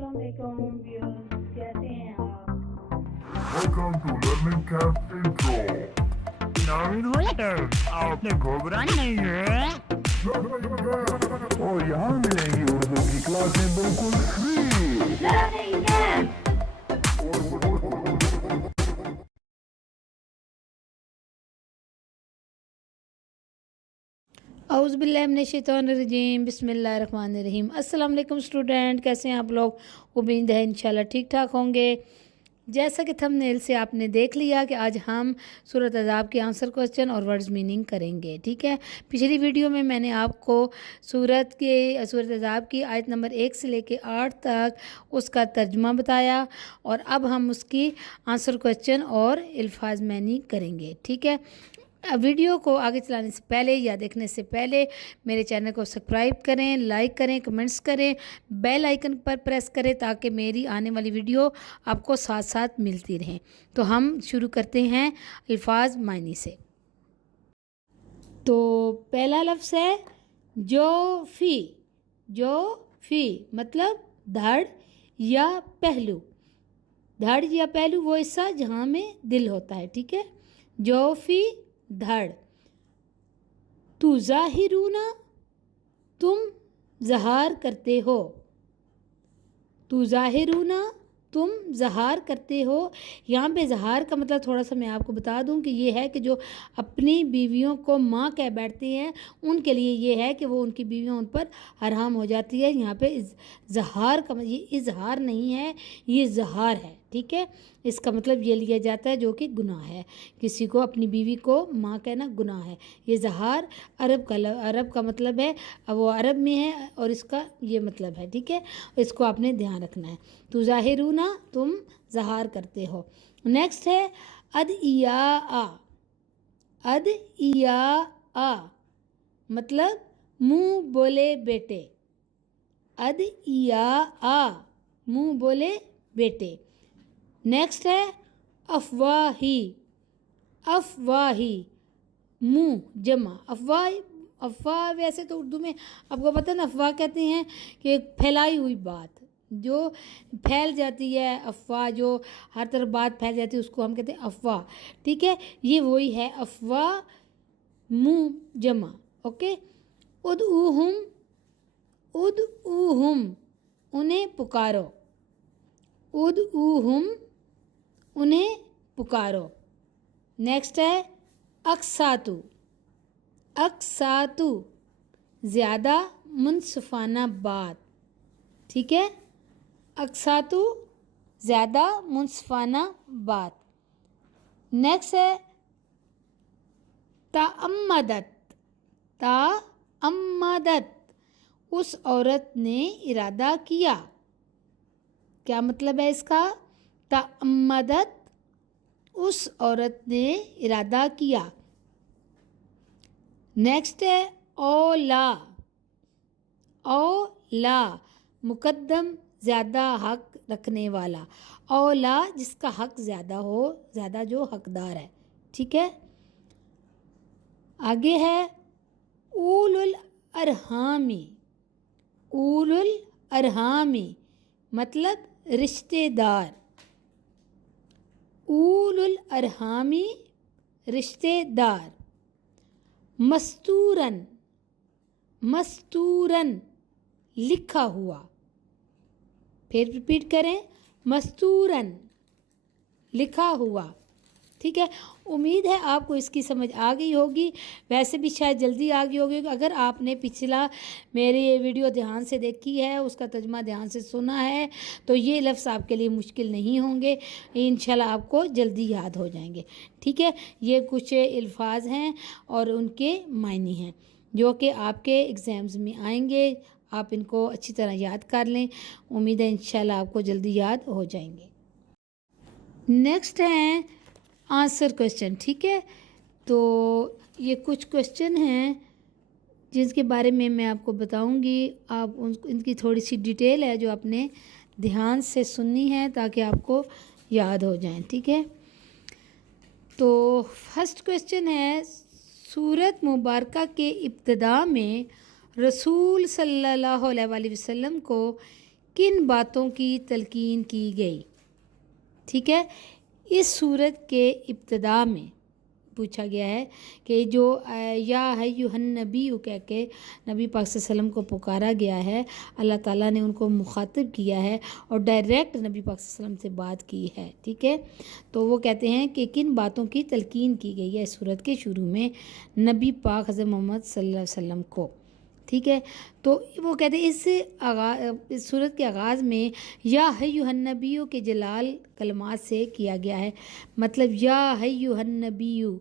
अस्सलाम वालेकुम व्यूअर्स, कैसे हैं आप? Welcome to Learning Camp Intro. आपने घबराना नहीं है। Learning Camp और यहाँ मिलेंगी उर्दू की क्लासें बिल्कुल फ्री। Learning camp. औज़ुबिल्लाहिमिनश्शैतानिर्रजीम बिस्मिल्लाहिर्रहमानिर्रहीम। अस्सलाम वालेकुम स्टूडेंट, कैसे हैं आप लोग? उम्मीद है इंशाल्लाह ठीक ठाक होंगे। जैसा कि थंबनेल से आपने देख लिया कि आज हम सूरत अज़ाब के आंसर क्वेश्चन और वर्ड्स मीनिंग करेंगे। ठीक है, पिछली वीडियो में मैंने आपको सूरत अज़ाब की आयत नंबर 1 से लेके 8 तक उसका तर्जुमा बताया और अब हम उसकी आंसर क्वेश्चन और अल्फाज मीनिंग करेंगे। ठीक है, वीडियो को आगे चलाने से पहले या देखने से पहले मेरे चैनल को सब्सक्राइब करें, लाइक करें, कमेंट्स करें, बेल आइकन पर प्रेस करें ताकि मेरी आने वाली वीडियो आपको साथ साथ मिलती रहें। तो हम शुरू करते हैं अल्फाज मायने से। तो पहला लफ्ज़ है जोफ़ी। जोफ़ी मतलब धड़ या पहलू। धड़ या पहलू वो हिस्सा जहाँ में दिल होता है। ठीक है, जोफ़ी धड़। तू ज़ाहिरूना तुम ज़हार करते हो। तू ज़ाहिरूना तुम ज़हार करते हो। यहाँ पे ज़हार का मतलब थोड़ा सा मैं आपको बता दूँ कि ये है कि जो अपनी बीवियों को माँ कह बैठते हैं उनके लिए ये है कि वो उनकी बीवियाँ उन पर हराम हो जाती है। यहाँ पे ज़हार का ये इजहार नहीं है, ये ज़हार है। ठीक है, इसका मतलब ये लिया जाता है जो कि गुनाह है। किसी को अपनी बीवी को माँ कहना गुनाह है। ये ज़हार अरब का मतलब है, वो अरब में है और इसका ये मतलब है। ठीक है, इसको आपने ध्यान रखना है। तो ज़ाहिरूना तुम ज़हार करते हो। नेक्स्ट है अदइया आ। अदइया आ मतलब मुँह बोले बेटे। अदइया आ मुँह बोले बेटे। नेक्स्ट है अफवाही। अफवाही मुँह जमा। अफवाह वैसे तो उर्दू में आपको पता है ना, अफवाह कहते हैं कि फैलाई हुई बात जो फैल जाती है। अफवाह जो हर तरफ बात फैल जाती है उसको हम कहते हैं अफवाह। ठीक है, ये वही है अफवाह मुँह जमा। ओके, उदऊहुम उन्हें पुकारो। उदऊहुम उन्हें पुकारो। नेक्स्ट है अक्सातु। अक्सातु ज़्यादा मुनसिफाना बात। ठीक है, अक्सातु ज़्यादा मुनसिफाना बात। नेक्स्ट है ताअम्मदत। ताअम्मदत उस औरत ने इरादा किया। क्या मतलब है इसका? ताअम्मदत उस औरत ने इरादा किया। नेक्स्ट है औला। औला मुकद्दम ज़्यादा हक रखने वाला। औला जिसका हक ज़्यादा हो, ज़्यादा जो हकदार है। ठीक है, आगे है उलुल अरहामी। उलुल अरहामी मतलब रिश्तेदार। उलुल अरहामी रिश्तेदार। मस्तूरन। मस्तूरन लिखा हुआ। फिर रिपीट करें, मस्तूरन लिखा हुआ। ठीक है, उम्मीद है आपको इसकी समझ आ गई होगी। वैसे भी शायद जल्दी आ गई होगी। अगर आपने पिछला मेरी ये वीडियो ध्यान से देखी है, उसका तर्जुमा ध्यान से सुना है तो ये लफ्ज़ आपके लिए मुश्किल नहीं होंगे। इंशाल्लाह आपको जल्दी याद हो जाएंगे। ठीक है, ये कुछ अल्फाज हैं और उनके मायने हैं जो कि आपके एग्ज़ाम्स में आएंगे। आप इनको अच्छी तरह याद कर लें। उम्मीद है इंशाल्लाह आपको जल्दी याद हो जाएंगे। नेक्स्ट हैं आंसर क्वेश्चन। ठीक है, तो ये कुछ क्वेश्चन हैं जिसके बारे में मैं आपको बताऊंगी। आप इनकी थोड़ी सी डिटेल है जो आपने ध्यान से सुननी है ताकि आपको याद हो जाए। ठीक है, तो फर्स्ट क्वेश्चन है सूरत मुबारका के इब्तिदा में रसूल सल्लल्लाहु अलैहि वसल्लम को किन बातों की तलकीन की गई। ठीक है, इस सूरत के इब्तिदा में पूछा गया है कि जो या अय्युहन नबी कह के नबी पाक सल्लल्लाहु अलैहि वसल्लम को पुकारा गया है, अल्लाह ताला ने उनको मुखातिब किया है और डायरेक्ट नबी पाक सल्लल्लाहु अलैहि वसल्लम से बात की है। ठीक है, तो वो कहते हैं कि किन बातों की तलकीन की गई है इस सूरत के शुरू में नबी पाक हज़रत मोहम्मद सल्लल्लाहु अलैहि वसल्लम को। ठीक है, तो वो कहते हैं इस सूरत के आगाज़ में या अय्युहन नबिय्यु के जलाल कलमात से किया गया है, मतलब या अय्युहन नबिय्यु,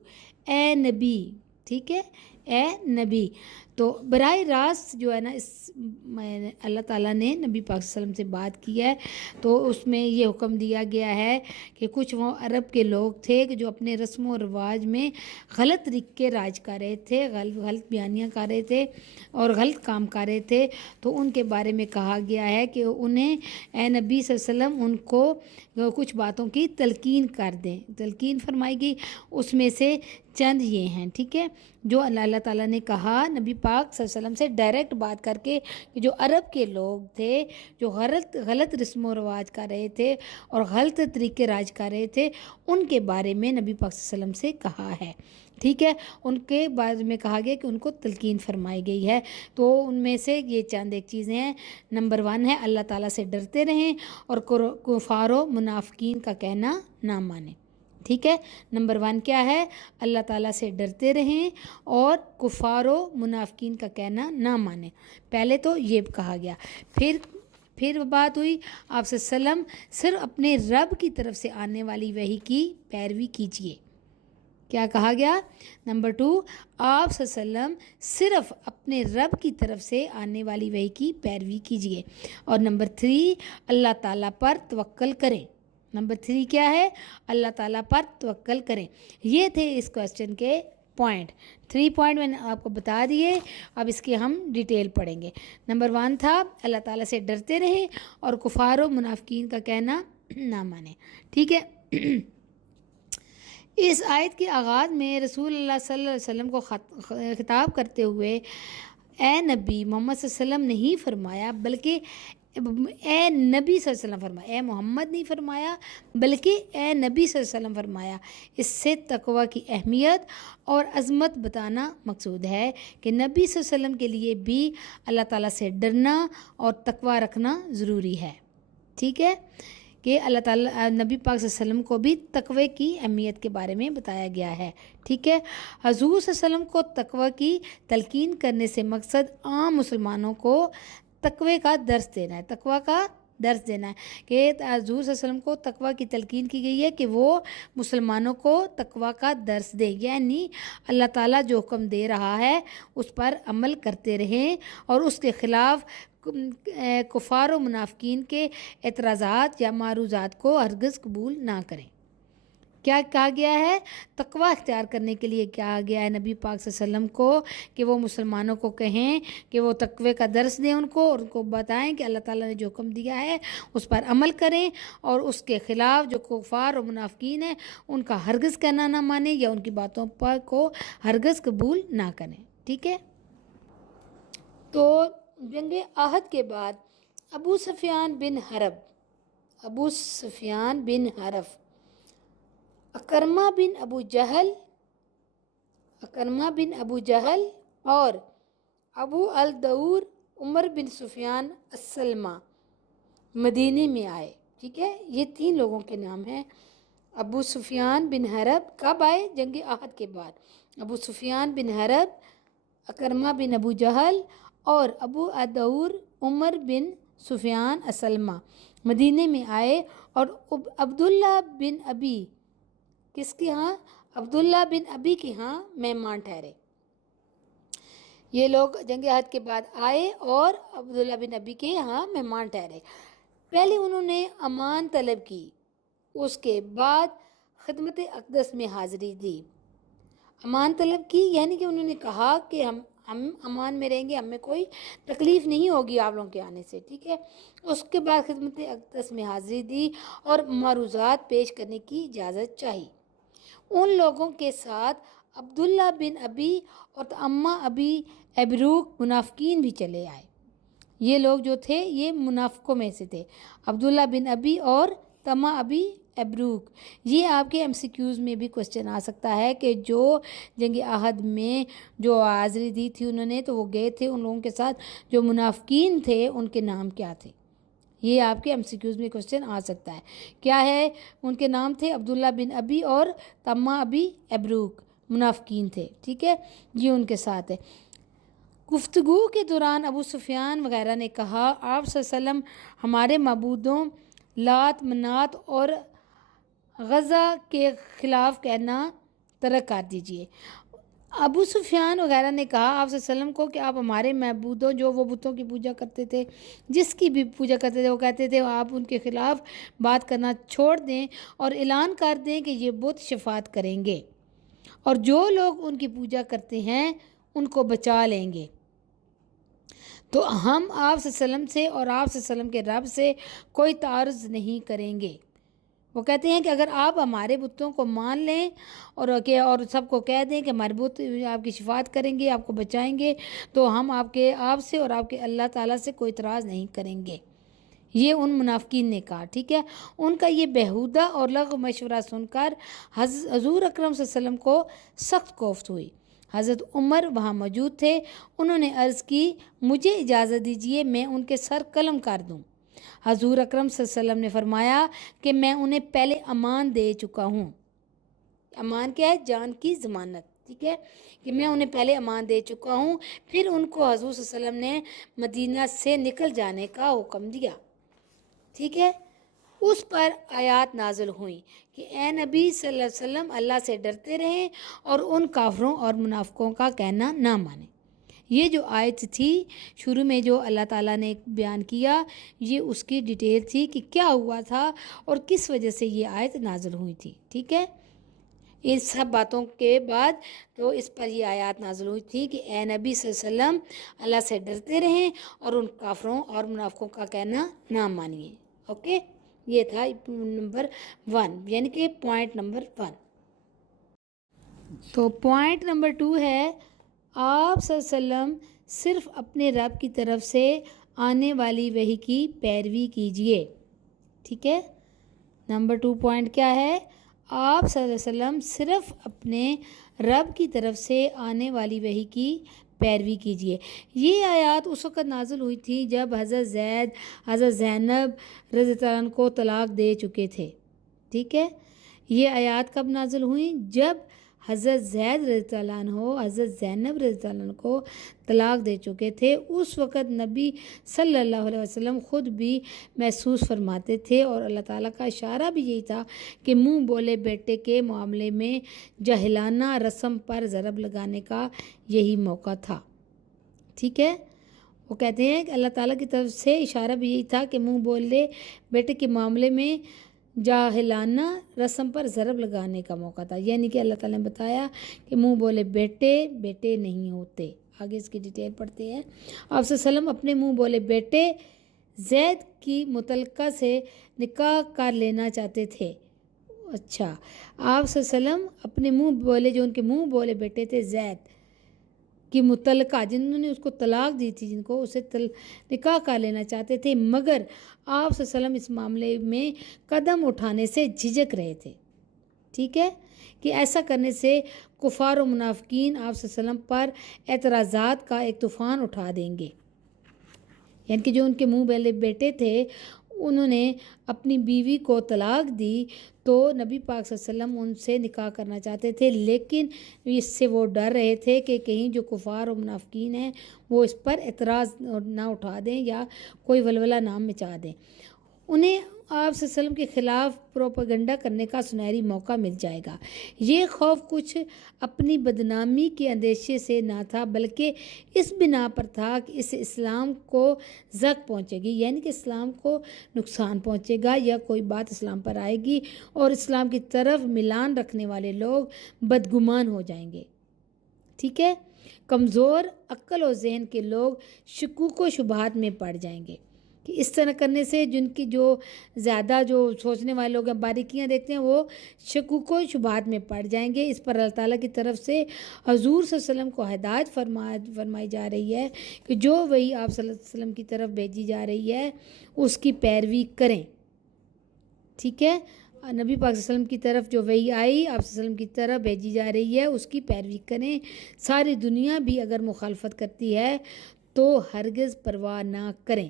ए नबी। ठीक है, ए नबी। तो बराह रास्त जो है ना, इस अल्लाह ताला ने नबी पाक सल्लल्लाहु अलैहि वसल्लम से बात की है, तो उसमें ये हुक्म दिया गया है कि कुछ वो अरब के लोग थे कि जो अपने रस्म व रिवाज में गलत तरीके राज कर रहे थे, गलत बयानियाँ कर रहे थे और गलत काम कर रहे थे, तो उनके बारे में कहा गया है कि उन्हें ए नबी सल्लल्लाहु अलैहि वसल्लम उनको कुछ बातों की तलकीन कर दें। तलकीन फरमाई गई, उसमें से चंद ये हैं। ठीक है, जो अल्लाह ताला ने कहा नबी पाक सल्लल्लाहु अलैहि वसल्लम से डायरेक्ट बात करके कि जो अरब के लोग थे जो गलत रस्म व रवाज कर रहे थे और गलत तरीके राज कर रहे थे, उनके बारे में नबी पाक सल्लल्लाहु अलैहि वसल्लम से कहा है। ठीक है, उनके बारे में कहा गया कि उनको तलकीन फरमाई गई है। तो उनमें से ये चंद एक चीज़ें हैं। नंबर 1 है अल्लाह ताला से डरते रहें और कुफारो मुनाफिकीन का कहना ना माने। ठीक है, नंबर 1 क्या है, अल्लाह ताला से डरते रहें और कुफारो मुनाफिकीन का कहना ना माने। पहले तो ये कहा गया, फिर बात हुई आपसे सल्लम सिर्फ अपने रब की तरफ से आने वाली वही की पैरवी कीजिए। क्या कहा गया, नंबर 2 आप सल्लम सिर्फ अपने रब की तरफ से आने वाली वही की पैरवी कीजिए। और नंबर 3 अल्लाह ताला पर तवक्कल करें। नंबर 3 क्या है, अल्लाह ताला पर तवक्कल करें। ये थे इस क्वेश्चन के पॉइंट। 3 पॉइंट मैंने आपको बता दिए, अब इसके हम डिटेल पढ़ेंगे। नंबर 1 था अल्लाह ताला से डरते रहें और कुफार व मुनाफिकीन का कहना ना माने। ठीक है, इस आयत के आगाज़ में रसूल अल्लाह सल्लल्लाहु अलैहि वसल्लम को खिताब करते हुए ए नबी मोहम्मद सल्लल्लाहु अलैहि वसल्लम नहीं फरमाया, बल्कि ए नबी सल्लल्लाहु अलैहि वसल्लम फरमाया। ए मोहम्मद नहीं फरमाया, बल्कि ए नबी सल्लल्लाहु अलैहि वसल्लम फरमाया। इससे तकवा की अहमियत और अज़मत बताना मकसूद है कि नबी सल्लल्लाहु अलैहि वसल्लम के लिए भी अल्लाह ताला से डरना और तकवा रखना ज़रूरी है। ठीक है, कि अल्लाह ताला नबी पाक सल्लल्लाहु अलैहि वसल्लम को भी तकवे की अहमियत के बारे में बताया गया है। ठीक है, हुज़ूर सल्लल्लाहु अलैहि वसल्लम को तकवा की तलकीन करने से मकसद आम मुसलमानों को तकवे का दर्स देना है, तकवा का दर्स देना है कि हुज़ूर सल्लल्लाहु अलैहि वसल्लम को तकवा की तलकीन की गई है कि वो मुसलमानों को तकवा का दर्स दे, यानी अल्लाह ताला जो हुक्म दे रहा है उस पर अमल करते रहें और उसके ख़िलाफ़ कुफार व मुनाफिकीन के एतराज़ात या मारूज़ात को हरगिज़ कबूल ना करें। क्या कहा गया है, तकवा अख्तियार करने के लिए कहा गया है नबी पाक सल्लल्लाहु अलैहि वसल्लम को कि वो मुसलमानों को कहें कि वो तकवे का दर्स दें उनको और उनको बताएं कि अल्लाह ताला ने जो हुक्म दिया है उस पर अमल करें और उसके ख़िलाफ़ जो कुफार और मुनाफिकीन हैं उनका हरगिज़ कहना ना माने या उनकी बातों पर को हरगिज़ कबूल ना करें। ठीक है, तो जंग अहद के बाद अबू सुफियान बिन हरब अकरमा बिन अबू जहल और अबू अल दऊर उमर बिन सुफियान असलमा मदीने में आए। ठीक है, ये 3 लोगों के नाम हैं। अबू सुफियान बिन हरब कब आए, जंग अहद के बाद। अबू सुफियान बिन हरब, अकरमा बिन अबू जहल और अबू अदौर उमर बिन सुफियान असलमा मदीने में आए और अब्दुल्ला बिन अबी किसके यहाँ, अब्दुल्ला बिन अबी के यहाँ मेहमान ठहरे। ये लोग जंग अहद के बाद आए और अब्दुल्ला बिन अबी के यहाँ मेहमान ठहरे। पहले उन्होंने अमान तलब की, उसके बाद खिदमत अक़दस में हाज़िरी दी। अमान तलब की यानी कि उन्होंने कहा कि हम अमान में रहेंगे, हमें कोई तकलीफ़ नहीं होगी आप लोगों के आने से। ठीक है, उसके बाद खिदमत अक़दस में हाज़िरी दी और मारूज़ात पेश करने की इजाज़त चाहिए। उन लोगों के साथ अब्दुल्ला बिन अबी और अम्मा अबी अबरूक मुनाफिकीन भी चले आए। ये लोग जो थे ये मुनाफिकों में से थे, अब्दुल्ला बिन अबी और तमा अबी एबरूक। ये आपके MCQs में भी क्वेश्चन आ सकता है कि जो जंग अहद में जो हाज़िरी दी थी उन्होंने, तो वो गए थे, उन लोगों के साथ जो मुनाफिकीन थे उनके नाम क्या थे। ये आपके MCQs में क्वेश्चन आ सकता है। क्या है उनके नाम थे? अब्दुल्ला बिन अबी और तम्मा अबी एबरूक, मुनाफिकीन थे। ठीक है, ये उनके साथ है। गुफ्तगू के दौरान अबू सुफियान वगैरह ने कहा, आप सल्लम हमारे मबूदों लात मनात और गज़ा के ख़िलाफ़ कहना तर्क कर दीजिए। अबू सुफियान वगैरह ने कहा आप सल्लम को कि आप हमारे महबूदों, जो वो बुतों की पूजा करते थे, जिसकी भी पूजा करते थे, वो कहते थे आप उनके ख़िलाफ़ बात करना छोड़ दें और ऐलान कर दें कि ये बुत शफात करेंगे और जो लोग उनकी पूजा करते हैं उनको बचा लेंगे। तो हम आप सल्लम से और आप सल्लम के रब से कोई तारुज़ नहीं करेंगे। वो कहते हैं कि अगर आप हमारे बुतों को मान लें और सबको कह दें कि हमारे बुत आपकी शिफात करेंगे, आपको बचाएंगे, तो हम आपसे और आपके अल्लाह ताला से कोई इतराज़ नहीं करेंगे। ये उन मुनाफिकीन ने कहा। ठीक है, उनका ये बेहुदा और लग़व मशवरा सुनकर हज़ूर अकरम सल्लल्लाहु अलैहि वसल्लम को सख्त कोफ्त हुई। हज़रत उमर वहाँ मौजूद थे। उन्होंने अर्ज़ की, मुझे इजाज़त दीजिए मैं उनके सर कलम कर दूँ। हज़ूर अकरम सल्लल्लाहु अलैहि वसल्लम ने फरमाया कि मैं उन्हें पहले अमान दे चुका हूँ। अमान क्या है? जान की ज़मानत। ठीक है, कि मैं उन्हें पहले अमान दे चुका हूँ। फिर उनको हज़ूर सल्लल्लाहु अलैहि वसल्लम ने मदीना से निकल जाने का हुक्म दिया। ठीक है, उस पर आयत नाज़िल हुई कि ए नबी सल्लल्लाहु अलैहि वसल्लम अल्लाह से डरते रहें और उन काफरों और मुनाफिकों का कहना ना मानें। ये जो आयत थी शुरू में जो अल्लाह ताला ने बयान किया, ये उसकी डिटेल थी कि क्या हुआ था और किस वजह से ये आयत नाज़िल हुई थी। ठीक है, इन सब बातों के बाद तो इस पर ये आयत नाज़िल हुई थी कि ए नबी सल्लल्लाहु अलैहि वसल्लम अल्लाह से डरते रहें और उन काफरों और मुनाफिकों का कहना ना मानिए। ओके, ये था नंबर 1, यानी कि पॉइंट नंबर 1। तो पॉइंट नंबर 2 है, आप सल्लम सिर्फ़ अपने रब की तरफ से आने वाली वही की पैरवी कीजिए। ठीक है, नंबर 2 पॉइंट क्या है? आप सल्लम सिर्फ़ अपने रब की तरफ से आने वाली वही की पैरवी कीजिए। ये आयत उस वक़्त नाज़िल हुई थी जब हज़रत ज़ैनब रज़ियल्लाहु अन्हा को तलाक़ दे चुके थे। ठीक है, ये आयत कब नाज़िल हुई? जब हज़रत हज़रत ज़ैनब रज़ियल्लाहु अन्हा को तलाक़ दे चुके थे। उस वक़्त नबी सल्लल्लाहु अलैहि वसल्लम ख़ुद भी महसूस फरमाते थे और अल्लाह ताला का इशारा भी यही था कि मुँह बोले बेटे के मामले में जाहिलाना रस्म पर ज़रब लगाने का यही मौका था। ठीक है, वो कहते हैं कि अल्लाह ताला की तरफ से इशारा भी यही था कि मुँह बोले बेटे के मामले में जाहिलाना रस्म पर ज़रब लगाने का मौका था। यानी कि अल्लाह ताला ने बताया कि मुँह बोले बेटे बेटे नहीं होते। आगे इसकी डिटेल पढ़ते हैं। आप सल्लम अपने मुँह बोले बेटे ज़ैद की मुतलका से निकाह कर लेना चाहते थे। अच्छा, आप सल्लम अपने मुँह बोले, जो उनके मुँह बोले बेटे थे ज़ैद की मुतलका, जिन्होंने उसको तलाक़ दी थी, जिनको उसे निकाह कर लेना चाहते थे, मगर आप सल्लम इस मामले में कदम उठाने से झिझक रहे थे। ठीक है, कि ऐसा करने से कुफार और मुनाफिकीन आप सल्लम पर एतराज़ात का एक तूफ़ान उठा देंगे। यानी कि जो उनके मुँह बोले बेटे थे उन्होंने अपनी बीवी को तलाक़ दी, तो नबी पाक सल्लम उनसे निकाह करना चाहते थे, लेकिन इससे वो डर रहे थे कि कहीं जो कुफार और मुनाफिकीन हैं वो इस पर एतराज़ ना उठा दें या कोई वलवला ना मचा दें। उन्हें आप सल्लम के ख़िलाफ़ प्रोपेगेंडा करने का सुनहरी मौका मिल जाएगा। ये खौफ कुछ अपनी बदनामी के अंदेशे से ना था, बल्कि इस बिना पर था कि इससे इस्लाम को ज़क पहुँचेगी, यानी कि इस्लाम को नुकसान पहुँचेगा या कोई बात इस्लाम पर आएगी और इस्लाम की तरफ मिलान रखने वाले लोग बदगुमान हो जाएंगे। ठीक है, कमज़ोर अक्ल और जहन के लोग शकूक व शुबहात में पड़ जाएंगे کہ اس طرح کرنے سے جن کی جو زیادہ جو سوچنے والے لوگ ہیں باریکیاں دیکھتے ہیں وہ شکوک و شبہات میں پڑ جائیں گے۔ اس پر اللہ تعالیٰ کی طرف سے حضور صلی اللہ علیہ وسلم کو ہدایت فرمائی جا رہی ہے کہ جو وہی آپ صلی اللہ علیہ وسلم کی طرف بھیجی جا رہی ہے اس کی پیروی کریں، ٹھیک ہے۔ نبی پاک صلی اللہ علیہ وسلم کی طرف جو وحی آئی آپ صلی اللہ علیہ وسلم کی طرف بھیجی جا رہی ہے اس کی پیروی کریں۔ ساری دنیا بھی اگر مخالفت کرتی ہے تو ہرگز پرواہ نہ کریں،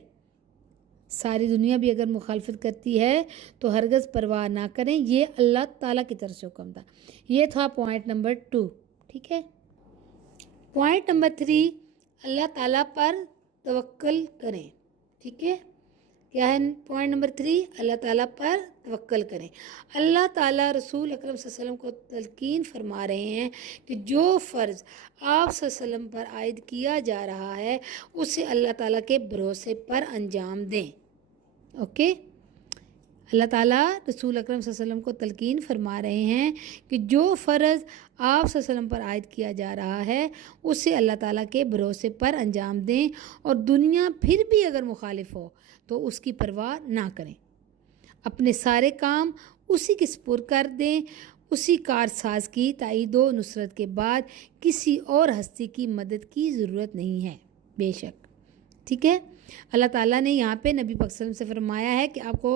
ساری دنیا بھی اگر مخالفت کرتی ہے تو ہرگز پرواہ نہ کریں۔ یہ اللہ تعالیٰ کی طرف سے حکم تھا۔ یہ تھا پوائنٹ نمبر 2، ٹھیک ہے۔ پوائنٹ نمبر 3، اللہ تعالیٰ پر توکل کریں، ٹھیک ہے۔ کیا ہے پوائنٹ نمبر 3؟ اللہ تعالیٰ پر توکل کریں۔ اللہ تعالیٰ رسول اکرم صلی اللہ علیہ وسلم کو تلقین فرما رہے ہیں کہ جو فرض آپ صلی اللہ علیہ وسلم پر عائد کیا جا رہا ہے اسے اللہ تعالیٰ کے بھروسے پر انجام دیں، اوکے۔ اللہ تعالیٰ رسول اکرم صلی اللہ علیہ وسلم کو تلقین فرما رہے ہیں کہ جو فرض آپ صلی اللہ علیہ وسلم پر عائد کیا جا رہا ہے اسے اللہ تعالیٰ کے بھروسے پر انجام دیں، اور دنیا پھر بھی اگر مخالف ہو تو اس کی پرواہ نہ کریں، اپنے سارے کام اسی کے سپرد کر دیں۔ اسی کارساز کی تائید و نصرت کے بعد کسی اور ہستی کی مدد کی ضرورت نہیں ہے، بے شک، ٹھیک ہے۔ اللہ تعالیٰ نے یہاں پہ نبی پاک صلی اللہ علیہ وسلم سے فرمایا ہے کہ آپ کو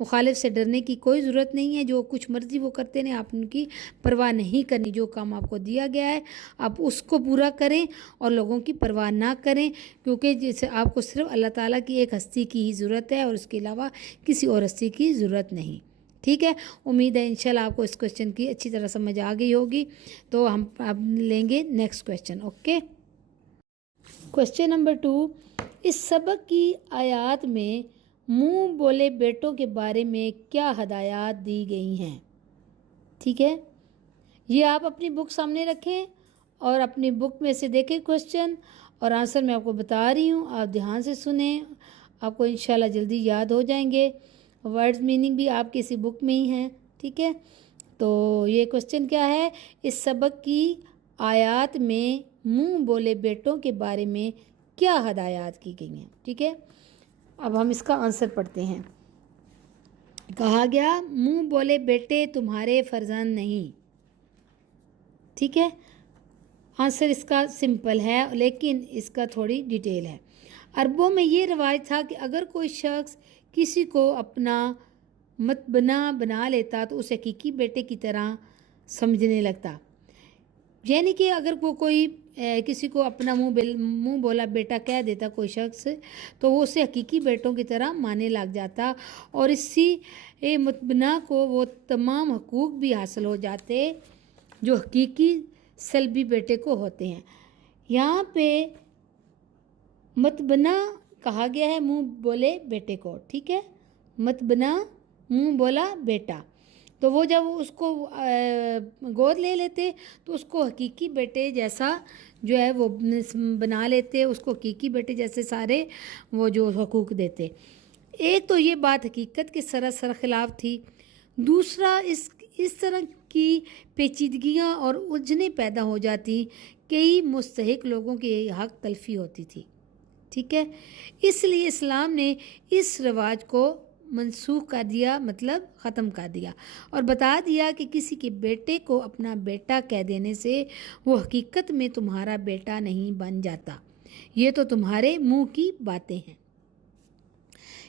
مخالف سے ڈرنے کی کوئی ضرورت نہیں ہے، جو کچھ مرضی وہ کرتے ہیں آپ ان کی پرواہ نہیں کرنی، جو کام آپ کو دیا گیا ہے آپ اس کو پورا کریں اور لوگوں کی پرواہ نہ کریں، کیونکہ جیسے آپ کو صرف اللہ تعالیٰ کی ایک ہستی کی ہی ضرورت ہے اور اس کے علاوہ کسی اور ہستی کی ضرورت نہیں، ٹھیک ہے۔ امید ہے انشاءاللہ آپ کو اس کویسچن کی اچھی طرح سمجھ آ گئی ہوگی۔ تو ہم اب لیں گے next question, okay. Question number 2، اس سبق کی آیات میں منہ بولے بیٹوں کے بارے میں کیا ہدایات دی گئی ہیں، ٹھیک ہے۔ یہ آپ اپنی بک سامنے رکھیں اور اپنی بک میں سے دیکھیں کویسچن، اور آنسر میں آپ کو بتا رہی ہوں، آپ دھیان سے سنیں، آپ کو انشاءاللہ جلدی یاد ہو جائیں گے۔ ورڈز میننگ بھی آپ کی اسی بک میں ہی ہیں، ٹھیک ہے۔ تو یہ کویسچن کیا ہے؟ اس سبق کی آیات میں منہ بولے بیٹوں کے بارے میں کیا ہدایات کی گئی ہیں، ٹھیک ہے۔ اب ہم اس کا آنسر پڑھتے ہیں۔ کہا گیا منہ بولے بیٹے تمہارے فرزند نہیں، ٹھیک ہے۔ آنسر اس کا سمپل ہے لیکن اس کا تھوڑی ڈیٹیل ہے۔ عربوں میں یہ رواج تھا کہ اگر کوئی شخص کسی کو اپنا متبنا بنا لیتا تو اسے حقیقی بیٹے کی طرح سمجھنے لگتا، یعنی کہ اگر وہ کوئی کسی کو اپنا منہ بولا بیٹا کہہ دیتا کوئی شخص تو وہ اسے حقیقی بیٹوں کی طرح ماننے لگ جاتا، اور اسی متبنا کو وہ تمام حقوق بھی حاصل ہو جاتے جو حقیقی سلبی بیٹے کو ہوتے ہیں۔ یہاں پہ متبنا کہا گیا ہے منہ بولے بیٹے کو، ٹھیک ہے۔ متبنا منہ بولا بیٹا، تو وہ جب اس کو گود لے لیتے تو اس کو حقیقی بیٹے جیسا جو ہے وہ بنا لیتے، اس کو حقیقی بیٹے جیسے سارے وہ جو حقوق دیتے۔ ایک تو یہ بات حقیقت کے سراسر خلاف تھی، دوسرا اس طرح کی پیچیدگیاں اور الجھنیں پیدا ہو جاتی، کئی مستحق لوگوں کی حق تلفی ہوتی تھی، ٹھیک ہے۔ اس لیے اسلام نے اس رواج کو منسوخ کر دیا، مطلب ختم کر دیا، اور بتا دیا کہ کسی کے بیٹے کو اپنا بیٹا کہہ دینے سے وہ حقیقت میں تمہارا بیٹا نہیں بن جاتا، یہ تو تمہارے منہ کی باتیں ہیں۔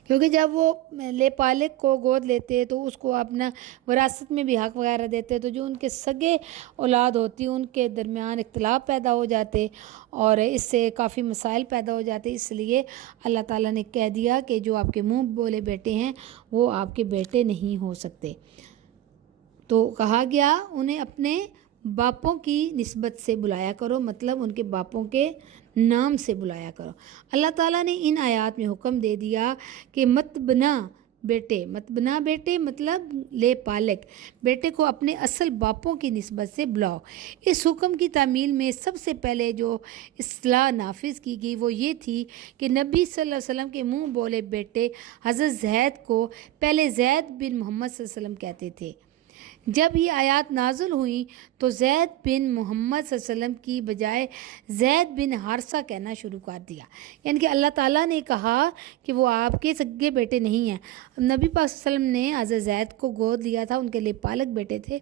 کیونکہ جب وہ لے پالک کو گود لیتے تو اس کو اپنا وراثت میں بھی حق وغیرہ دیتے، تو جو ان کے سگے اولاد ہوتی ان کے درمیان اختلاف پیدا ہو جاتے اور اس سے کافی مسائل پیدا ہو جاتے۔ اس لیے اللہ تعالیٰ نے کہہ دیا کہ جو آپ کے منہ بولے بیٹے ہیں وہ آپ کے بیٹے نہیں ہو سکتے۔ تو کہا گیا انہیں اپنے باپوں کی نسبت سے بلایا کرو، مطلب ان کے باپوں کے نام سے بلایا کرو۔ اللہ تعالیٰ نے ان آیات میں حکم دے دیا کہ مت بنا بیٹے مطلب لے پالک بیٹے کو اپنے اصل باپوں کی نسبت سے بلاؤ۔ اس حکم کی تعمیل میں سب سے پہلے جو اصلاح نافذ کی گئی وہ یہ تھی کہ نبی صلی اللہ علیہ وسلم کے منہ بولے بیٹے حضرت زید کو پہلے زید بن محمد صلی اللہ علیہ وسلم کہتے تھے، جب یہ آیات نازل ہوئیں تو زید بن محمد صلی اللہ علیہ وسلم کی بجائے زید بن حارثہ کہنا شروع کر دیا، یعنی کہ اللہ تعالیٰ نے کہا کہ وہ آپ کے سگے بیٹے نہیں ہیں۔ نبی پاک صلی اللہ علیہ وسلم نے حضرت زید کو گود لیا تھا، ان کے لیے پالک بیٹے تھے،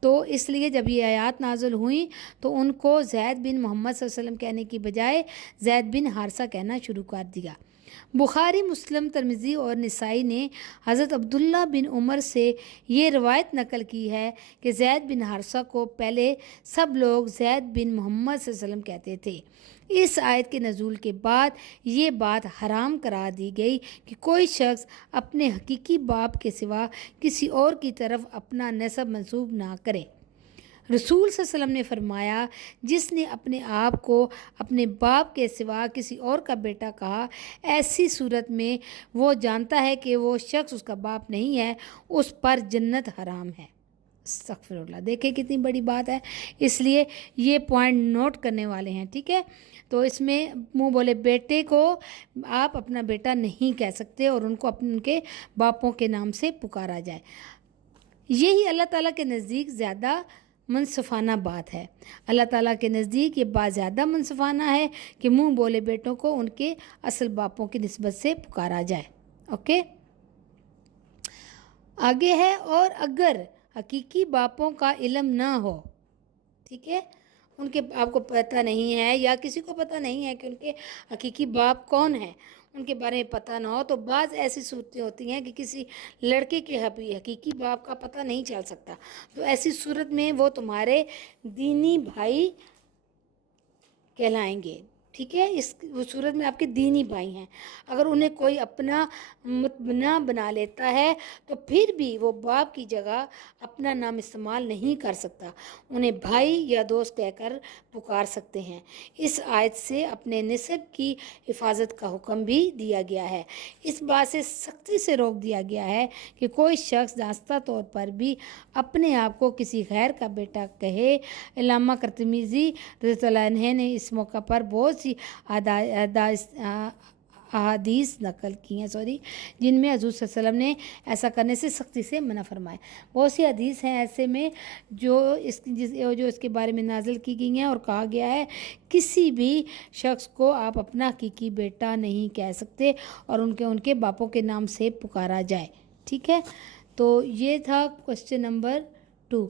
تو اس لیے جب یہ آیات نازل ہوئیں تو ان کو زید بن محمد صلی اللہ علیہ وسلم کہنے کی بجائے زید بن حارثہ کہنا شروع کر دیا۔ بخاری، مسلم، ترمذی اور نسائی نے حضرت عبداللہ بن عمر سے یہ روایت نقل کی ہے کہ زید بن حارثہ کو پہلے سب لوگ زید بن محمد صلی اللہ علیہ وسلم کہتے تھے۔ اس آیت کے نزول کے بعد یہ بات حرام قرار دی گئی کہ کوئی شخص اپنے حقیقی باپ کے سوا کسی اور کی طرف اپنا نسب منسوب نہ کرے۔ رسول صلی اللہ علیہ وسلم نے فرمایا، جس نے اپنے آپ کو اپنے باپ کے سوا کسی اور کا بیٹا کہا، ایسی صورت میں وہ جانتا ہے کہ وہ شخص اس کا باپ نہیں ہے، اس پر جنت حرام ہے۔ استغفر اللہ، دیکھیں کتنی بڑی بات ہے، اس لیے یہ پوائنٹ نوٹ کرنے والے ہیں، ٹھیک ہے۔ تو اس میں منہ بولے بیٹے کو آپ اپنا بیٹا نہیں کہہ سکتے اور ان کو ان کے باپوں کے نام سے پکارا جائے۔ یہی اللہ تعالیٰ کے نزدیک زیادہ منصفانہ بات ہے۔ اللہ تعالیٰ کے نزدیک یہ بات زیادہ منصفانہ ہے کہ منہ بولے بیٹوں کو ان کے اصل باپوں کی نسبت سے پکارا جائے۔ اوکے، آگے ہے، اور اگر حقیقی باپوں کا علم نہ ہو، ٹھیک ہے، ان کے آپ کو پتہ نہیں ہے یا کسی کو پتہ نہیں ہے کہ ان کے حقیقی باپ کون ہیں، ان کے بارے میں پتہ نہ ہو، تو بعض ایسی صورتیں ہوتی ہیں کہ کسی لڑکے کے حقیقی باپ کا پتہ نہیں چل سکتا، تو ایسی صورت میں وہ تمہارے دینی بھائی کہلائیں گے، ٹھیک ہے۔ اس صورت میں آپ کے دینی بھائی ہیں۔ اگر انہیں کوئی اپنا متبنا بنا لیتا ہے تو پھر بھی وہ باپ کی جگہ اپنا نام استعمال نہیں کر سکتا، انہیں بھائی یا دوست کہہ کر پکار سکتے ہیں۔ اس آیت سے اپنے نسب کی حفاظت کا حکم بھی دیا گیا ہے۔ اس بات سے سختی سے روک دیا گیا ہے کہ کوئی شخص دانستہ طور پر بھی اپنے آپ کو کسی غیر کا بیٹا کہے۔ علامہ قرطبی رضی اللہ عنہ نے اس موقع پر بہت سی احادیث نقل کی ہیں جن میں حضور صلی اللہ علیہ وسلم نے ایسا کرنے سے سختی سے منع فرمائے۔ بہت سی حدیث ہیں ایسے میں جو اس کے بارے میں نازل کی گئی ہیں اور کہا گیا ہے کسی بھی شخص کو آپ اپنا حقیقی بیٹا نہیں کہہ سکتے اور ان کے باپوں کے نام سے پکارا جائے، ٹھیک ہے۔ تو یہ تھا کوسچن نمبر 2۔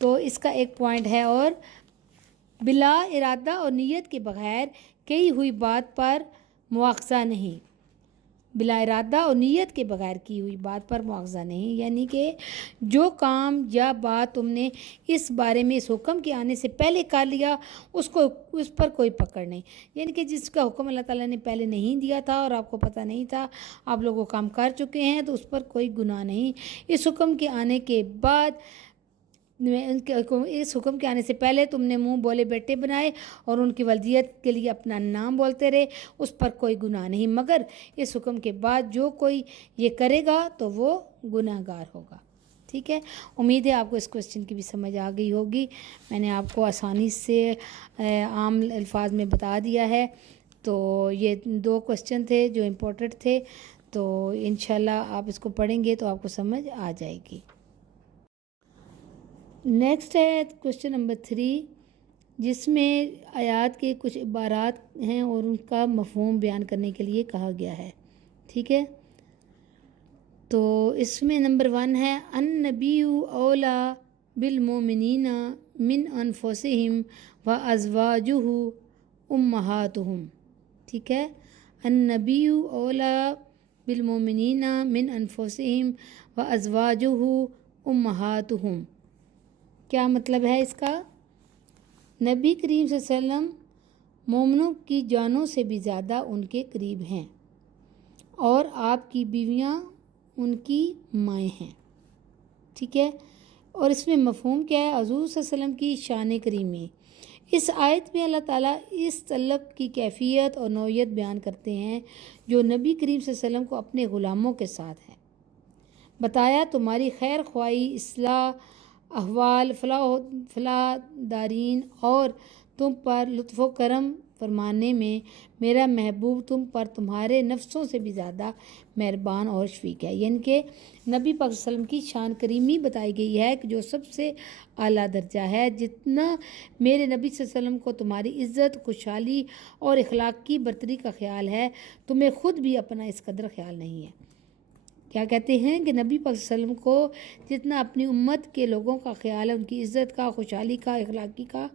تو اس کا ایک پوائنٹ ہے، اور بلا ارادہ اور نیت کے بغیر کی ہوئی بات پر مواخذہ نہیں۔ بلا ارادہ اور نیت کے بغیر کی ہوئی بات پر مواخذہ نہیں، یعنی کہ جو کام یا بات تم نے اس بارے میں اس حکم کے آنے سے پہلے کر لیا اس پر کوئی پکڑ نہیں، یعنی کہ جس کا حکم اللہ تعالیٰ نے پہلے نہیں دیا تھا اور آپ کو پتہ نہیں تھا، آپ لوگ وہ کام کر چکے ہیں تو اس پر کوئی گناہ نہیں۔ اس حکم کے آنے کے بعد اس حکم کے آنے سے پہلے تم نے منہ بولے بیٹے بنائے اور ان کی ولدیت کے لیے اپنا نام بولتے رہے، اس پر کوئی گناہ نہیں، مگر اس حکم کے بعد جو کوئی یہ کرے گا تو وہ گناہ گار ہوگا، ٹھیک ہے۔ امید ہے آپ کو اس کوسچن کی بھی سمجھ آ گئی ہوگی، میں نے آپ کو آسانی سے عام الفاظ میں بتا دیا ہے۔ تو یہ 2 کوسچن تھے جو امپورٹنٹ تھے، تو انشاءاللہ آپ اس کو پڑھیں گے تو آپ کو سمجھ آ جائے گی۔ نیکسٹ ہے کوسچن نمبر 3، جس میں آیات کے کچھ عبارات ہیں اور ان کا مفہوم بیان کرنے کے لیے کہا گیا ہے، ٹھیک ہے۔ تو اس میں نمبر 1 ہے النبی اولا بالمؤمنین من انفسہم وازواجہ امہاتہم، ٹھیک ہے۔ النبی اولا بالمؤمنین من انفسہم وازواجہ امہاتہم، کیا مطلب ہے اس کا؟ نبی کریم صلی اللہ علیہ وسلم مومنوں کی جانوں سے بھی زیادہ ان کے قریب ہیں اور آپ کی بیویاں ان کی مائیں ہیں، ٹھیک ہے۔ اور اس میں مفہوم کیا ہے؟ حضور صلی اللہ علیہ وسلم کی شان کریمی۔ اس آیت میں اللہ تعالیٰ اس تعلق کی کیفیت اور نوعیت بیان کرتے ہیں جو نبی کریم صلی اللہ علیہ وسلم کو اپنے غلاموں کے ساتھ ہے۔ بتایا تمہاری خیر خواہی، اصلاح احوال، فلاح دارین اور تم پر لطف و کرم फरमाने में मेरा महबूब तुम पर तुम्हारे नफ्सों से भी ज़्यादा मेहरबान और शफीक है। यानी कि नबी पाक सल्लल्लाहु अलैहि वसल्लम की शान करीमी बताई गई है कि जो सबसे आला दर्जा है। जितना मेरे नबी सल्लल्लाहु अलैहि वसल्लम को तुम्हारी इज़्ज़त, खुशहाली और इखलाक की बरतरी का ख्याल है, तुम्हें ख़ुद भी अपना इस कदर ख्याल नहीं है। क्या कहते हैं कि नबी पाक सल्लल्लाहु अलैहि वसल्लम को जितना अपनी उम्मत के लोगों का ख्याल है, उनकी इज़्ज़त का, खुशहाली का, इखलाकी का,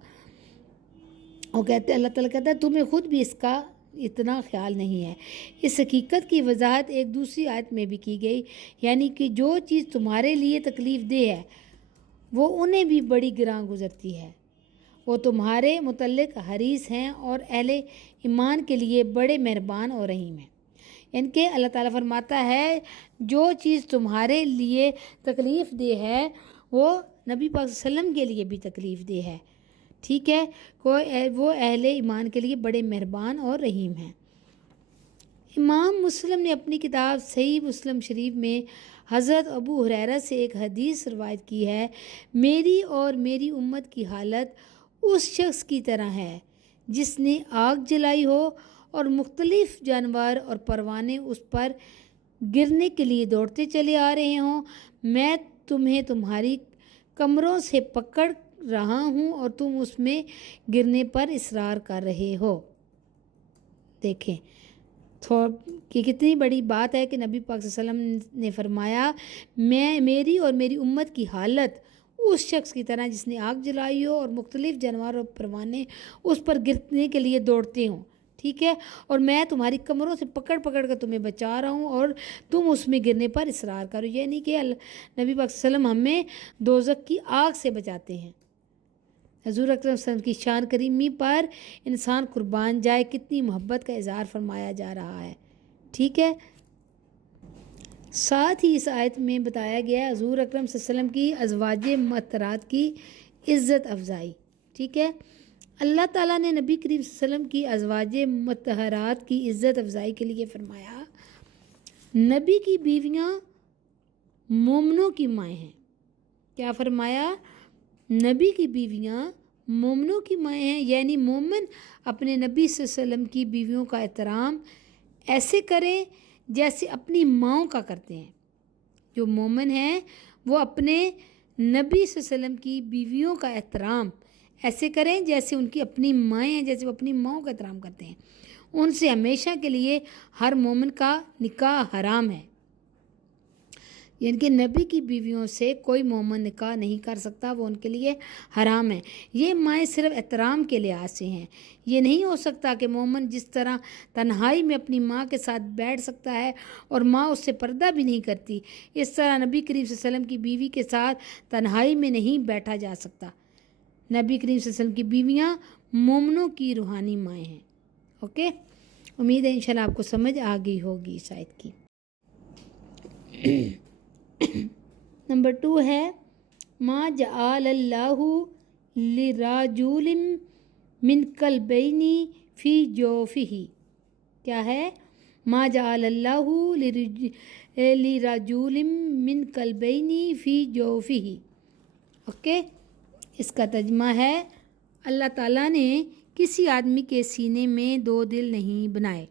वो कहते हैं, अल्लाह ताला कहता है तुम्हें ख़ुद भी इसका इतना ख्याल नहीं है। इस हकीकत की वजाहत एक दूसरी आयत में भी की गई, यानी कि जो चीज़ तुम्हारे लिए तकलीफ़ दे है वो उन्हें भी बड़ी गिरां गुजरती है। वो तुम्हारे मुतल्लिक हरीस हैं और अहले ईमान के लिए बड़े मेहरबान और रहीम हैं। यानी कि अल्लाह ताला फरमाता है जो चीज़ तुम्हारे लिए तकलीफ़ दे है वो नबी पाक सल्लल्लाहु अलैहि वसल्लम के लिए भी तकलीफ़ दे है। ठीक है, वो अहले ईमान के लिए बड़े मेहरबान और रहीम हैं। इमाम मुस्लिम ने अपनी किताब सही मुस्लिम शरीफ में हज़रत अबू हुरैरा से एक हदीस रवायत की है, मेरी और मेरी उम्मत की हालत उस शख्स की तरह है जिसने आग जलाई हो और मुख्तलिफ़ जानवर और परवाने उस पर गिरने के लिए दौड़ते चले आ रहे हों। मैं तुम्हें तुम्हारी कमरों से पकड़ रहा हूँ और तुम उसमें गिरने पर इसरार कर रहे हो। देखें कि कितनी बड़ी बात है कि नबी पाक सल्लल्लाहु अलैहि वसल्लम ने फरमाया मेरी और मेरी उम्मत की हालत उस शख्स की तरह जिसने आग जलाई हो और मुख्तलिफ़ जानवर और परवाने उस पर गिरने के लिए दौड़ते हों। ठीक है, और मैं तुम्हारी कमरों से पकड़ पकड़ कर तुम्हें बचा रहा हूँ और तुम उसमें गिरने पर इसरार करो। यानी कि नबी पाक सल्लल्लाहु अलैहि वसल्लम हमें दोज़ख की आग से बचाते हैं। हज़ूर अकरम सल्लल्लाहु अलैहि वसल्लम की शान करीमी पर इंसान कुर्बान जाए, कितनी मोहब्बत का इज़हार फरमाया जा रहा है। ठीक है, साथ ही इस आयत में बताया गया है हज़ूर अकरम सल्लल्लाहु अलैहि वसल्लम की अज़वाजे मुतहरात की इज़्ज़त अफ़ज़ाई। ठीक है, अल्लाह ताला ने नबी करीम सल्लल्लाहु अलैहि वसल्लम की अज़वाजे मुतहरात की इज़्ज़त अफ़ज़ाई के लिए फरमाया नबी की बीवियाँ मोमनों की माएँ हैं। क्या फरमाया? नबी की बीवियाँ मोमनों की माएँ हैं, यानी मोमन अपने नबी सल्लल्लाहु अलैहि वसल्लम की बीवियों का एहतराम ऐसे करें जैसे अपनी माँओं का करते हैं। जो मोमन हैं वो अपने नबी सल्लल्लाहु अलैहि वसल्लम की बीवियों का एहतराम ऐसे करें जैसे उनकी अपनी माएँ हैं, जैसे वो अपनी माँओं का एहतराम करते हैं। उनसे हमेशा के लिए हर मोमिन का निकाह हराम है। यानी कि नबी की बीवियों से कोई मोमिन निकाह नहीं कर सकता, वो उनके लिए हराम है। ये माएँ सिर्फ एहतराम के लिहाज से हैं। ये नहीं हो सकता कि मोमिन जिस तरह तन्हाई में अपनी माँ के साथ बैठ सकता है और माँ उससे पर्दा भी नहीं करती, इस तरह नबी करीम सल्लल्लाहु अलैहि वसल्लम की बीवी के साथ तन्हाई में नहीं बैठा जा सकता। नबी करीम सल्लल्लाहु अलैहि वसल्लम की बीवियाँ मोमिनों की रूहानी माएँ हैं। ओके, उम्मीद है इंशाल्लाह आपको समझ आ गई होगी इस आयत की। नंबर 2 है मा जअलल्लाहु लिराजुलिम मिन कल्बैनी फ़ी जोफ़िही। क्या है? मा जअलल्लाहु लिराजुलिम मिन कल्बैनी फ़ी जोफ़िही। ओके, इसका तर्जुमा है अल्लाह ताला ने किसी आदमी के सीने में 2 दिल नहीं बनाए।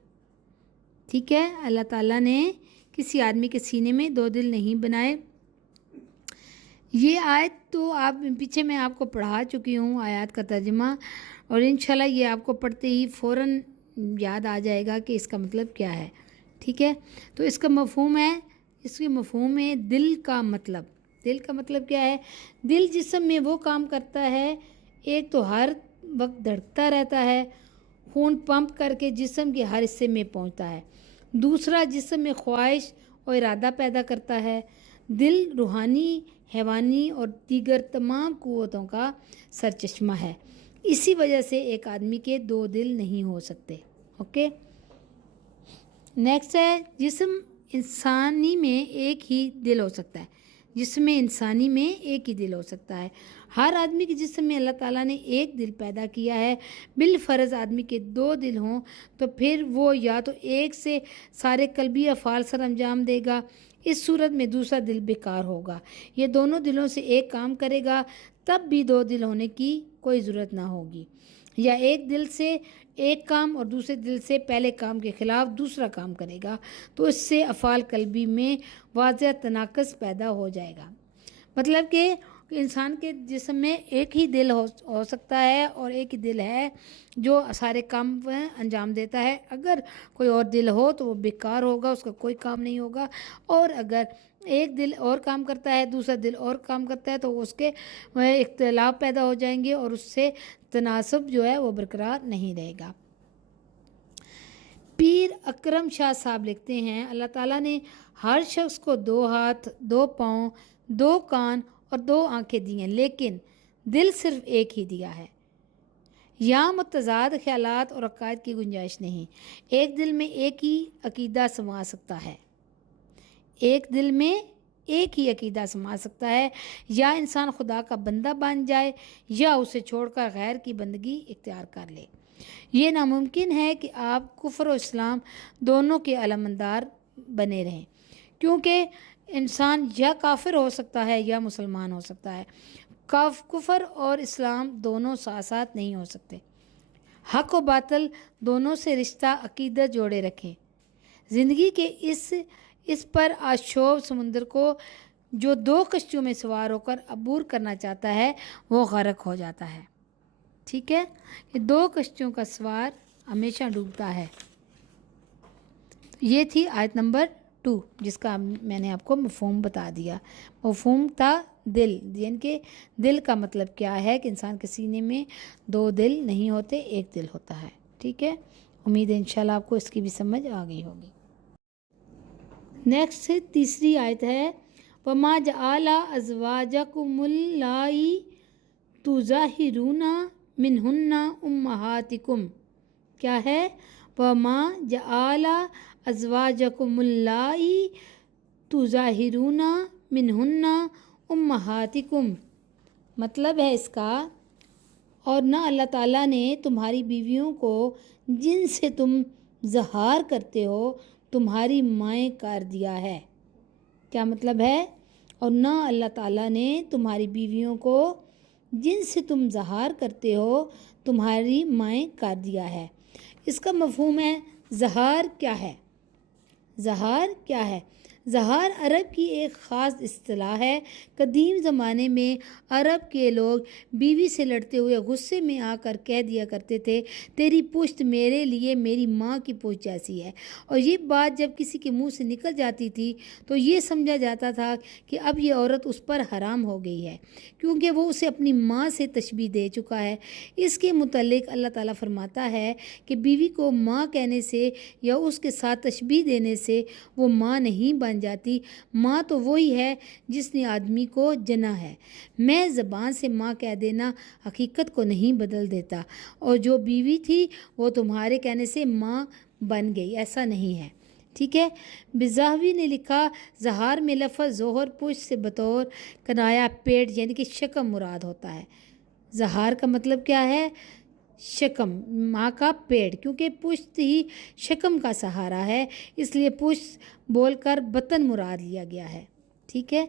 ठीक है, अल्लाह ताला ने किसी आदमी के सीने में 2 दिल नहीं बनाए। ये आयत तो आप पीछे मैं आपको पढ़ा चुकी हूँ आयत का तर्जुमा, और इंशाल्लाह ये आपको पढ़ते ही फ़ौरन याद आ जाएगा कि इसका मतलब क्या है। ठीक है, तो इसका मफ़हूम है, इसके मफ़हूम में दिल का मतलब, दिल का मतलब क्या है? दिल जिस्म में वो काम करता है, एक तो हर वक्त धड़कता रहता है, खून पंप करके जिस्म के हर हिस्से में पहुंचता है। दूसरा, जिस्म में ख्वाहिश और इरादा पैदा करता है। दिल रूहानी, हैवानी और दीगर तमाम क़ुव्वतों का सरचश्मा है। इसी वजह से एक आदमी के 2 दिल नहीं हो सकते। ओके, नेक्स्ट है जिस्म इंसानी में एक ही दिल हो सकता है। जिसमें इंसानी में एक ही दिल हो सकता है। हर आदमी के जिस्म में अल्लाह ताला ने एक दिल पैदा किया है। बिलफ़र्ज़ आदमी के 2 दिल हों तो फिर वो या तो एक से सारे कल्बी अफ़ाल सर अंजाम देगा, इस सूरत में दूसरा दिल बेकार होगा। ये दोनों दिलों से एक काम करेगा, तब भी 2 दिल होने की कोई ज़रूरत ना होगी। یا ایک دل سے ایک کام اور دوسرے دل سے پہلے کام کے خلاف دوسرا کام کرے گا تو اس سے افعال قلبی میں واضح تناقض پیدا ہو جائے گا۔ مطلب کہ انسان کے جسم میں ایک ہی دل ہو سکتا ہے اور ایک ہی دل ہے جو سارے کام انجام دیتا ہے۔ اگر کوئی اور دل ہو تو وہ بیکار ہوگا، اس کا کوئی کام نہیں ہوگا، اور اگر ایک دل اور کام کرتا ہے دوسرا دل اور کام کرتا ہے تو اس کے اختلاف پیدا ہو جائیں گے اور اس سے تناسب جو ہے وہ برقرار نہیں رہے گا۔ پیر اکرم شاہ صاحب لکھتے ہیں اللہ تعالیٰ نے ہر شخص کو 2 ہاتھ، 2 پاؤں، 2 کان اور 2 آنکھیں دی ہیں، لیکن دل صرف ایک ہی دیا ہے۔ یہاں متضاد خیالات اور عقائد کی گنجائش نہیں۔ ایک دل میں ایک ہی عقیدہ سما سکتا ہے، ایک دل میں ایک ہی عقیدہ سما سکتا ہے، یا انسان خدا کا بندہ بن جائے یا اسے چھوڑ کر غیر کی بندگی اختیار کر لے۔ یہ ناممکن ہے کہ آپ کفر و اسلام دونوں کے علمبردار بنے رہیں، کیونکہ انسان یا کافر ہو سکتا ہے یا مسلمان ہو سکتا ہے۔ کفر اور اسلام دونوں ساتھ ساتھ نہیں ہو سکتے۔ حق و باطل دونوں سے رشتہ عقیدت جوڑے رکھیں۔ زندگی کے اس پر آشوب سمندر کو جو 2 کشتیوں میں سوار ہو کر عبور کرنا چاہتا ہے وہ غرق ہو جاتا ہے۔ ٹھیک ہے، یہ 2 کشتیوں کا سوار ہمیشہ ڈوبتا ہے۔ یہ تھی آیت نمبر 2 جس کا میں نے آپ کو مفہوم بتا دیا۔ مفہوم تھا دل، یعنی کہ دل کا مطلب کیا ہے کہ انسان کے سینے میں 2 دل نہیں ہوتے، ایک دل ہوتا ہے۔ ٹھیک ہے، امید ہے انشاءاللہ آپ کو اس کی بھی سمجھ آ گئی ہوگی۔ نیکسٹ تیسری آیت ہے وَمَا جَعَلَ أَزْوَاجَكُمُ اللَّائِي تُظَاهِرُونَ مِنْهُنَّ أُمَّهَاتِكُمْ، کیا ہے؟ وَمَا جَعَلَ أَزْوَاجَكُمُ اللَّائِي تُظَاهِرُونَ مِنْهُنَّ أُمَّهَاتِكُمْ، مطلب ہے اس کا، اور نہ اللہ تعالیٰ نے تمہاری بیویوں کو جن سے تم ظہار کرتے ہو تمہاری مائیں قرار دیا ہے۔ کیا مطلب ہے؟ اور نہ اللہ تعالیٰ نے تمہاری بیویوں کو جن سے تم ظہار کرتے ہو تمہاری مائیں قرار دیا ہے۔ اس کا مفہوم ہے ظہار کیا ہے؟ ظہار کیا ہے؟ ظہار عرب کی ایک خاص اصطلاح ہے۔ قدیم زمانے میں عرب کے لوگ بیوی سے لڑتے ہوئے غصے میں آ کر کہہ دیا کرتے تھے تیری پشت میرے لیے میری ماں کی پشت جیسی ہے، اور یہ بات جب کسی کے منہ سے نکل جاتی تھی تو یہ سمجھا جاتا تھا کہ اب یہ عورت اس پر حرام ہو گئی ہے کیونکہ وہ اسے اپنی ماں سے تشبیہ دے چکا ہے۔ اس کے متعلق اللہ تعالیٰ فرماتا ہے کہ بیوی کو ماں کہنے سے یا اس کے ساتھ تشبیہ دینے سے وہ ماں نہیں بن جاتی۔ ماں تو وہی ہے جس نے آدمی کو جنا ہے۔ میں زبان سے ماں کہہ دینا حقیقت کو نہیں بدل دیتا، اور جو بیوی تھی وہ تمہارے کہنے سے ماں بن گئی، ایسا نہیں ہے۔ ٹھیک ہے، بزاوی نے لکھا ظہار میں لفظ ظہر پشت سے بطور کنایا پیٹ یعنی کہ شکم مراد ہوتا ہے۔ ظہار کا مطلب کیا ہے؟ شکم، ماں کا پیٹ، کیونکہ پشت ہی شکم کا سہارا ہے، اس لیے پشت بول کر بطن مراد لیا گیا ہے۔ ٹھیک ہے،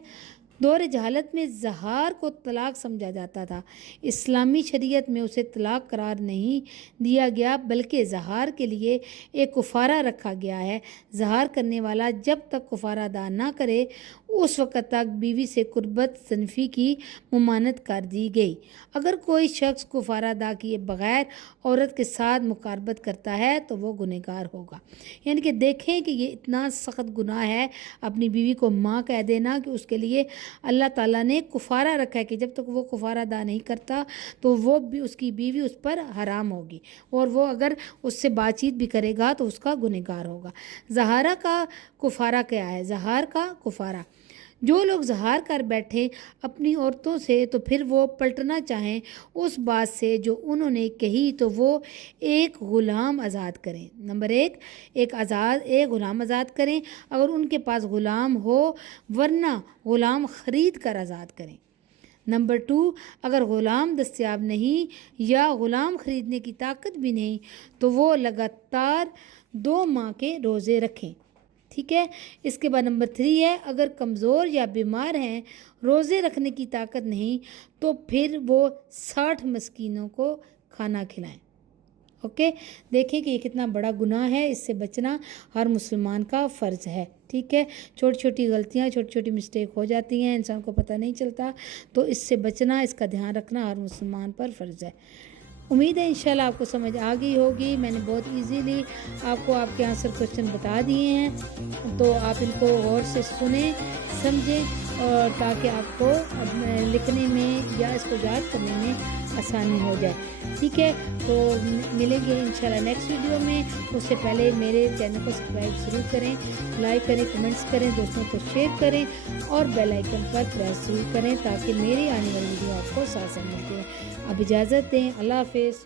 دور جہالت میں ظہار کو طلاق سمجھا جاتا تھا۔ اسلامی شریعت میں اسے طلاق قرار نہیں دیا گیا بلکہ ظہار کے لیے ایک کفارہ رکھا گیا ہے۔ ظہار کرنے والا جب تک کفارہ ادا نہ کرے اس وقت تک بیوی سے قربت صنفی کی ممانعت کر دی گئی۔ اگر کوئی شخص کفارہ ادا کیے بغیر عورت کے ساتھ مقاربت کرتا ہے تو وہ گنہگار ہوگا۔ یعنی کہ دیکھیں کہ یہ اتنا سخت گناہ ہے اپنی بیوی کو ماں کہہ دینا کہ اس کے لیے اللہ تعالیٰ نے کفارہ رکھا ہے کہ جب تک وہ کفارہ ادا نہیں کرتا تو وہ بھی اس کی بیوی اس پر حرام ہوگی، اور وہ اگر اس سے بات چیت بھی کرے گا تو اس کا گنہگار ہوگا۔ ظہارہ کا کفارہ کیا ہے؟ ظہار کا کفارہ، جو لوگ ظہار کر بیٹھیں اپنی عورتوں سے تو پھر وہ پلٹنا چاہیں اس بات سے جو انہوں نے کہی تو وہ ایک غلام آزاد کریں۔ نمبر 1، ایک غلام آزاد کریں اگر ان کے پاس غلام ہو، ورنہ غلام خرید کر آزاد کریں۔ نمبر 2، اگر غلام دستیاب نہیں یا غلام خریدنے کی طاقت بھی نہیں تو وہ لگاتار 2 ماہ کے روزے رکھیں۔ ٹھیک ہے، اس کے بعد نمبر 3 ہے اگر کمزور یا بیمار ہیں، روزے رکھنے کی طاقت نہیں تو پھر وہ 60 مسکینوں کو کھانا کھلائیں۔ ओके, देखिए कि ये कितना बड़ा गुनाह है, इससे बचना हर मुसलमान का फ़र्ज़ है। ठीक है, छोटी छोटी गलतियाँ, छोटी छोटी मिस्टेक हो जाती हैं, इंसान को पता नहीं चलता, तो इससे बचना, इसका ध्यान रखना हर मुसलमान पर फ़र्ज़ है। उम्मीद है इंशाल्लाह आपको समझ आ गई होगी। मैंने बहुत इजीली आपको आपके आंसर क्वेश्चन बता दिए हैं, तो आप इनको गौर से सुने, समझें, और ताकि आपको लिखने में या इसको याद करने में आसानी हो जाए। ठीक है, तो मिलेंगे इंशाल्लाह नेक्स्ट वीडियो में। उससे पहले मेरे चैनल को सब्सक्राइब ज़रूर करें, लाइक करें, कमेंट्स करें, दोस्तों को शेयर करें और बेल आइकन पर प्रेस ज़रूर करें ताकि मेरी आने वाली वीडियो आपको साथ साथ मिलती है। अब इजाज़त दें, अल्लाह हाफ़िज़।